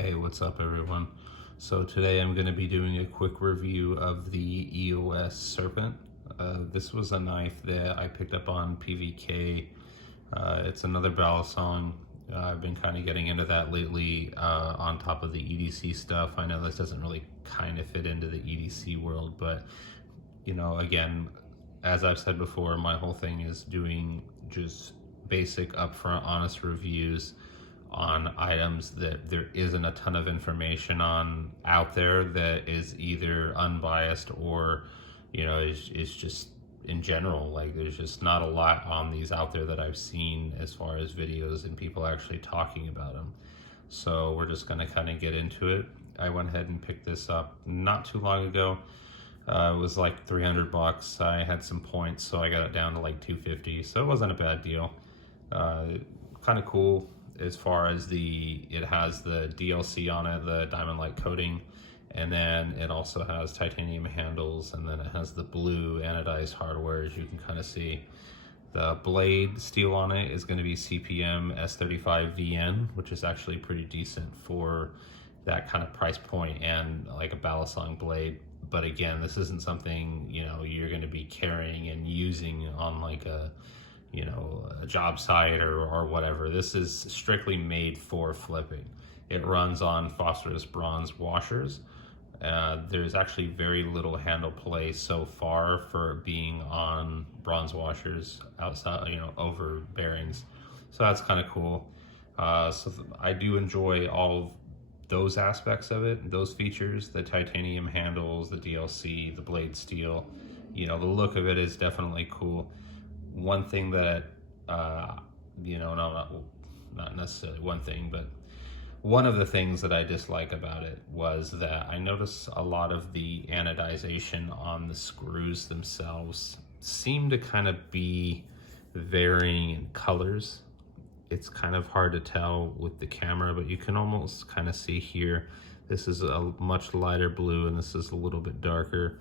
Hey, what's up everyone? So today I'm going to be doing a quick review of the EOS Serpent. This was a knife that I picked up on PVK. It's another Balisong. I've been kind of getting into that lately on top of the EDC stuff. I know this doesn't really kind of fit into the EDC world, but you know, again, as I've said before, my whole thing is doing just basic upfront honest reviews on items that there isn't a ton of information on out there, that is either unbiased or, you know, is just in general, like there's just not a lot on these out there that I've seen as far as videos and people actually talking about them. So we're just gonna kind of get into it. I went ahead and picked this up not too long ago. It was like 300 bucks. I had some points, so I got it down to like 250, so it wasn't a bad deal. Kind of cool as far as it has the DLC on it, the diamond light coating, and then it also has titanium handles, and then it has the blue anodized hardware, as you can kind of see. The blade steel on it is going to be CPM S35VN, which is actually pretty decent for that kind of price point and like a Balisong blade. But again, this isn't something, you know, you're going to be carrying and using on like a, you know, a job site or whatever. This is strictly made for flipping. It runs on phosphorus bronze washers. There's actually very little handle play so far for being on bronze washers outside, you know, over bearings. So that's kind of cool. I do enjoy all of those aspects of it, those features, the titanium handles, the DLC, the blade steel. You know, the look of it is definitely cool. One thing that, you know, not necessarily one thing, but one of the things that I dislike about it was that I noticed a lot of the anodization on the screws themselves seem to kind of be varying in colors. It's kind of hard to tell with the camera, but you can almost kind of see here, this is a much lighter blue and this is a little bit darker.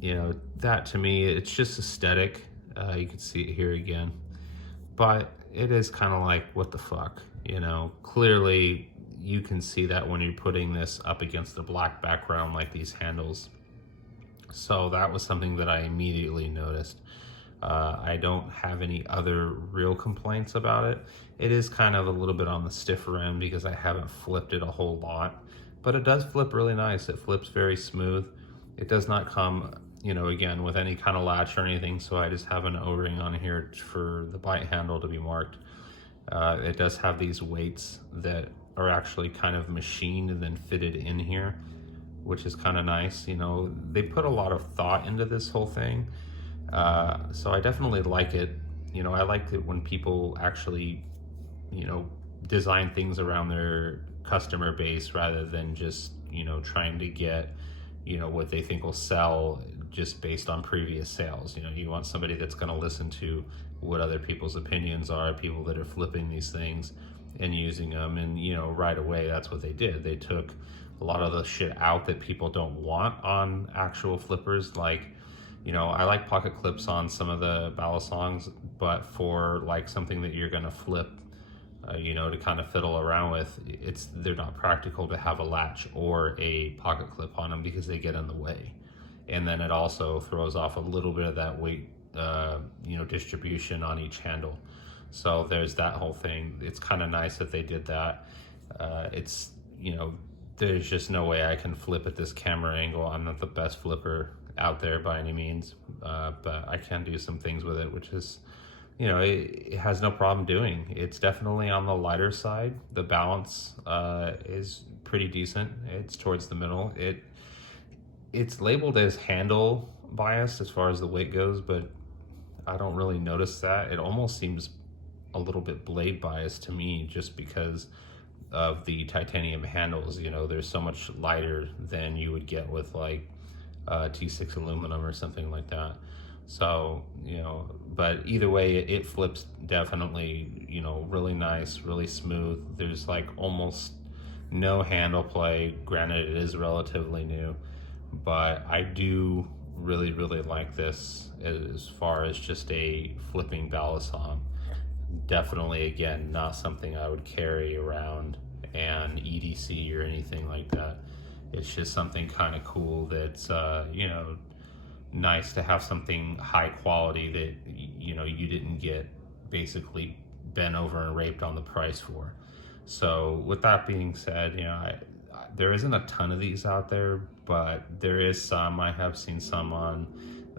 You know, that to me, it's just aesthetic. You can see it here again, but it is kind of like, what the fuck, you know? Clearly you can see that when you're putting this up against the black background like these handles. So that was something that I immediately noticed. I don't have any other real complaints about it. It is kind of a little bit on the stiffer end because I haven't flipped it a whole lot, but it does flip really nice. It flips very smooth. It does not come, you know, again, with any kind of latch or anything, so I just have an O-ring on here for the bite handle to be marked. It does have these weights that are actually kind of machined and then fitted in here, which is kind of nice. You know, they put a lot of thought into this whole thing. So I definitely like it. You know, I like it when people actually, you know, design things around their customer base rather than just, you know, trying to get, you know, what they think will sell just based on previous sales. You know, you want somebody that's going to listen to what other people's opinions are, people that are flipping these things and using them. And, you know, right away, that's what they did. They took a lot of the shit out that people don't want on actual flippers. Like, you know, I like pocket clips on some of the Balisongs, but for like something that you're going to flip, you know, to kind of fiddle around with, they're not practical to have a latch or a pocket clip on them because they get in the way. And then it also throws off a little bit of that weight, you know, distribution on each handle. So there's that whole thing. It's kind of nice that they did that. It's, you know, there's just no way I can flip at this camera angle. I'm not the best flipper out there by any means, but I can do some things with it, which is, you know, it has no problem doing. It's definitely on the lighter side. The balance is pretty decent. It's towards the middle. It's labeled as handle biased as far as the weight goes, but I don't really notice that. It almost seems a little bit blade biased to me just because of the titanium handles. You know, they're so much lighter than you would get with like T6 aluminum or something like that. So, you know, but either way, it flips definitely, you know, really nice, really smooth. There's like almost no handle play. Granted, it is relatively new, but I do really like this as far as just a flipping Balisong. Definitely, again, not something I would carry around and EDC or anything like that. It's just something kind of cool that's, you know, nice to have something high quality that, you know, you didn't get basically bent over and raped on the price for. So with that being said, you know, there isn't a ton of these out there, but there is some. I have seen some on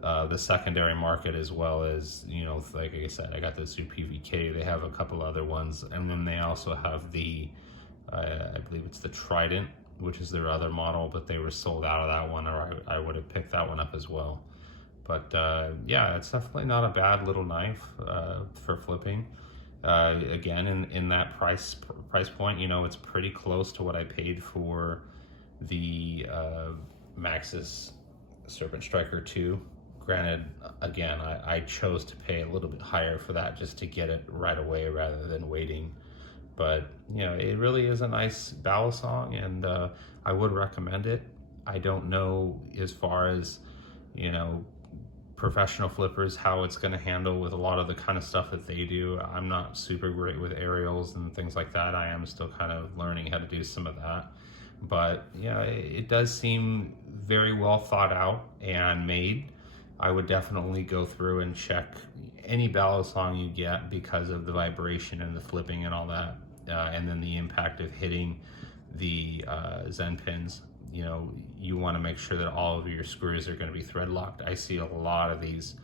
the secondary market, as well as, you know, like I said, I got this through PVK. They have a couple other ones, and then they also have the, I believe it's the Trident, which is their other model, but they were sold out of that one, or I would have picked that one up as well. But yeah, it's definitely not a bad little knife for flipping. Again, in that price point, you know, it's pretty close to what I paid for the Maxxis Serpent Striker 2. Granted, again, I chose to pay a little bit higher for that just to get it right away rather than waiting. But, you know, it really is a nice Balisong, and I would recommend it. I don't know, as far as, you know, professional flippers, how it's going to handle with a lot of the kind of stuff that they do. I'm not super great with aerials and things like that. I am still kind of learning how to do some of that. But, you know, it does seem very well thought out and made. I would definitely go through and check any Balisong you get because of the vibration and the flipping and all that. And then the impact of hitting the Zen pins. You know, you want to make sure that all of your screws are going to be thread locked. I see a lot of these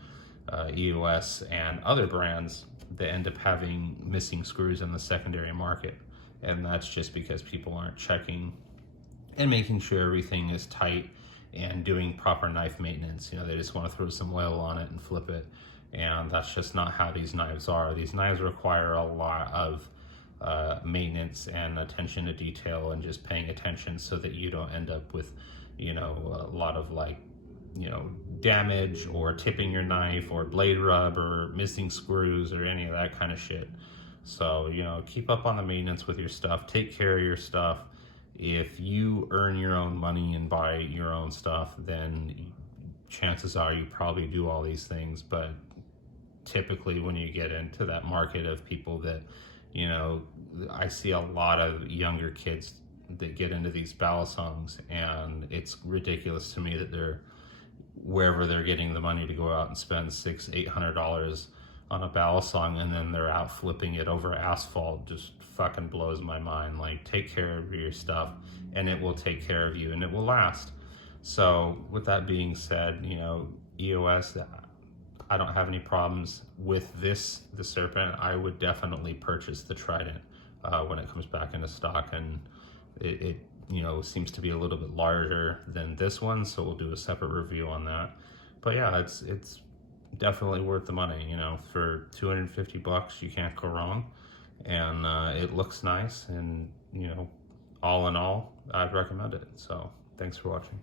EOS and other brands that end up having missing screws in the secondary market. And that's just because people aren't checking and making sure everything is tight and doing proper knife maintenance. You know, they just want to throw some oil on it and flip it. And that's just not how these knives are. These knives require a lot of maintenance and attention to detail, and just paying attention so that you don't end up with, you know, a lot of, like, you know, damage or tipping your knife or blade rub or missing screws or any of that kind of shit. So, you know, keep up on the maintenance with your stuff. Take care of your stuff. If you earn your own money and buy your own stuff, then chances are you probably do all these things. But typically when you get into that market of people that, you know, I see a lot of younger kids that get into these Balisongs, and it's ridiculous to me that they're, wherever they're getting the money to go out and spend $600-800 on a Balisong, and then they're out flipping it over asphalt. Just fucking blows my mind. Like, take care of your stuff and it will take care of you, and it will last. So with that being said, you know, EOS, I don't have any problems with this, the Serpent. I would definitely purchase the Trident when it comes back into stock, and it you know, seems to be a little bit larger than this one, so we'll do a separate review on that. But yeah, it's definitely worth the money. You know, for $250, you can't go wrong, and it looks nice, and, you know, all in all, I'd recommend it. So thanks for watching.